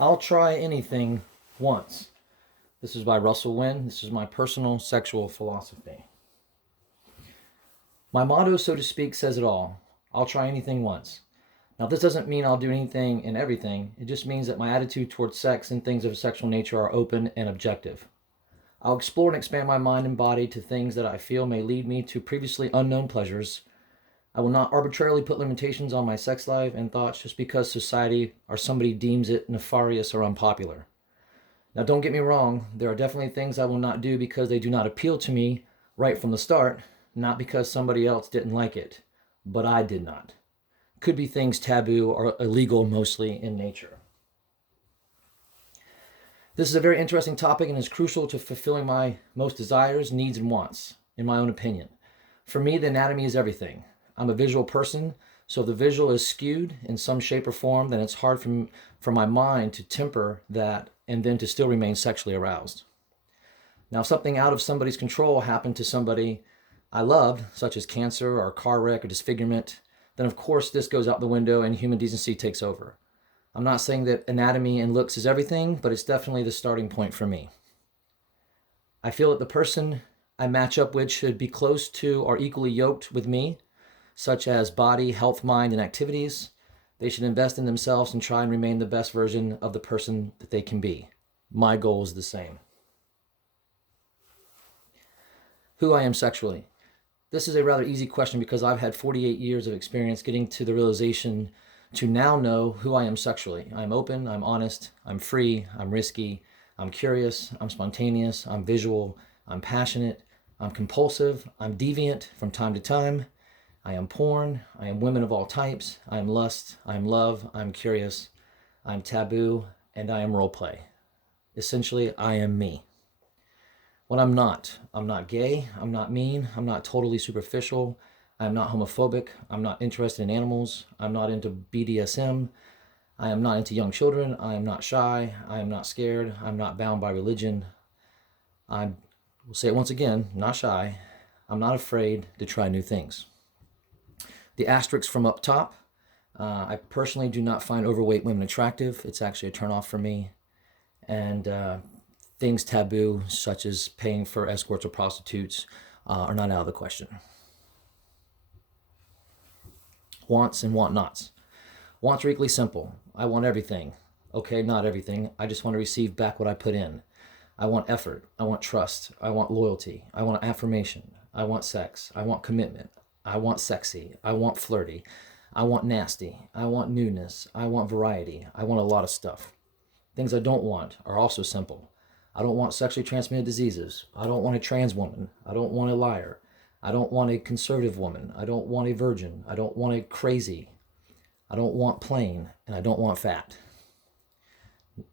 I'll try anything once. This is by Russell Winn. This is my personal sexual philosophy. My motto, so to speak, says it all. I'll try anything once. Now, this doesn't mean I'll do anything and everything. It just means that my attitude towards sex and things of a sexual nature are open and objective. I'll explore and expand my mind and body to things that I feel may lead me to previously unknown pleasures. I will not arbitrarily put limitations on my sex life and thoughts just because society or somebody deems it nefarious or unpopular. Now, don't get me wrong, there are definitely things I will not do because they do not appeal to me right from the start, not because somebody else didn't like it, but I did not. Could be things taboo or illegal, mostly in nature. This is a very interesting topic and is crucial to fulfilling my most desires, needs, and wants, in my own opinion. For me, the anatomy is everything. I'm a visual person, so if the visual is skewed in some shape or form, then it's hard for my mind to temper that and then to still remain sexually aroused. Now, if something out of somebody's control happened to somebody I loved, such as cancer or a car wreck or disfigurement, then of course this goes out the window and human decency takes over. I'm not saying that anatomy and looks is everything, but it's definitely the starting point for me. I feel that the person I match up with should be close to or equally yoked with me, such as body, health, mind, and activities. They should invest in themselves and try and remain the best version of the person that they can be. My goal is the same. Who I am sexually. This is a rather easy question because I've had 48 years of experience getting to the realization to now know who I am sexually. I'm open, I'm honest, I'm free, I'm risky, I'm curious, I'm spontaneous, I'm visual, I'm passionate, I'm compulsive, I'm deviant from time to time, I am porn, I am women of all types, I am lust, I am love, I'm curious, I'm taboo, and I am role play. Essentially, I am me. What I'm not gay, I'm not mean, I'm not totally superficial, I'm not homophobic, I'm not interested in animals, I'm not into BDSM, I am not into young children, I am not shy, I am not scared, I'm not bound by religion. I will say it once again, not shy, I'm not afraid to try new things. The asterisk from up top, I personally do not find overweight women attractive. It's actually a turnoff for me. And things taboo, such as paying for escorts or prostitutes, are not out of the question. Wants and want-nots. Wants are equally simple. I want everything. Okay, not everything. I just want to receive back what I put in. I want effort. I want trust. I want loyalty. I want affirmation. I want sex. I want commitment. I want sexy. I want flirty. I want nasty. I want newness. I want variety. I want a lot of stuff. Things I don't want are also simple. I don't want sexually transmitted diseases. I don't want a trans woman. I don't want a liar. I don't want a conservative woman. I don't want a virgin. I don't want a crazy. I don't want plain. And I don't want fat.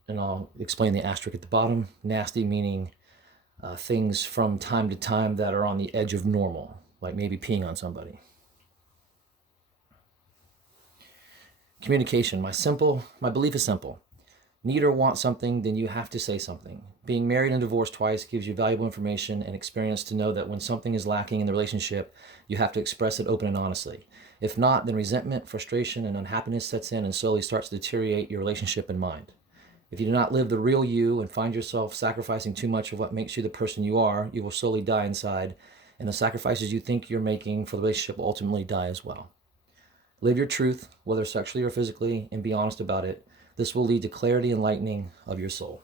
And I'll explain the asterisk at the bottom. Nasty meaning things from time to time that are on the edge of normal, like maybe peeing on somebody. Communication. My belief is simple. Need or want something, then you have to say something. Being married and divorced twice gives you valuable information and experience to know that when something is lacking in the relationship, you have to express it open and honestly. If not, then resentment, frustration, and unhappiness sets in and slowly starts to deteriorate your relationship and mind. If you do not live the real you and find yourself sacrificing too much of what makes you the person you are, you will slowly die inside, and the sacrifices you think you're making for the relationship will ultimately die as well. Live your truth, whether sexually or physically, and be honest about it. This will lead to clarity and lightening of your soul.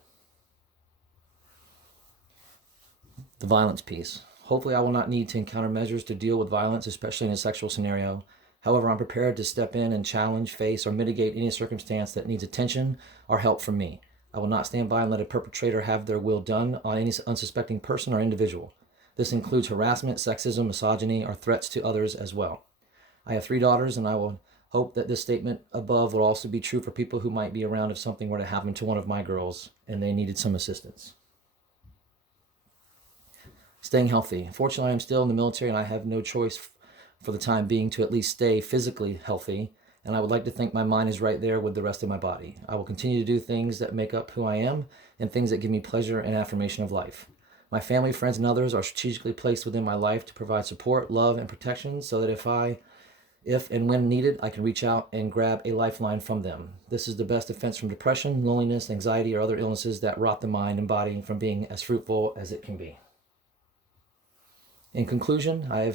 The violence piece. Hopefully I will not need to encounter measures to deal with violence, especially in a sexual scenario. However, I'm prepared to step in and challenge, face, or mitigate any circumstance that needs attention or help from me. I will not stand by and let a perpetrator have their will done on any unsuspecting person or individual. This includes harassment, sexism, misogyny, or threats to others as well. I have 3 daughters, and I will hope that this statement above will also be true for people who might be around if something were to happen to one of my girls and they needed some assistance. Staying healthy. Fortunately, I'm still in the military and I have no choice for the time being to at least stay physically healthy, and I would like to think my mind is right there with the rest of my body. I will continue to do things that make up who I am and things that give me pleasure and affirmation of life. My family, friends, and others are strategically placed within my life to provide support, love, and protection so that if I If and when needed, I can reach out and grab a lifeline from them. This is the best defense from depression, loneliness, anxiety, or other illnesses that rot the mind and body from being as fruitful as it can be. In conclusion, I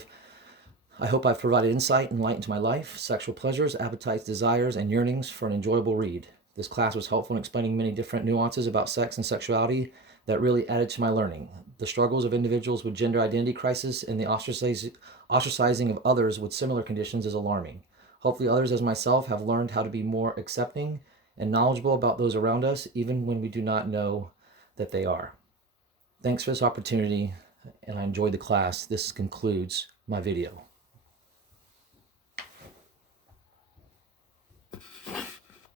hope I've provided insight and light into my life, sexual pleasures, appetites, desires, and yearnings for an enjoyable read. This class was helpful in explaining many different nuances about sex and sexuality that really added to my learning. The struggles of individuals with gender identity crisis and the ostracizing of others with similar conditions is alarming. Hopefully others as myself have learned how to be more accepting and knowledgeable about those around us, even when we do not know that they are. Thanks for this opportunity, and I enjoyed the class. This concludes my video.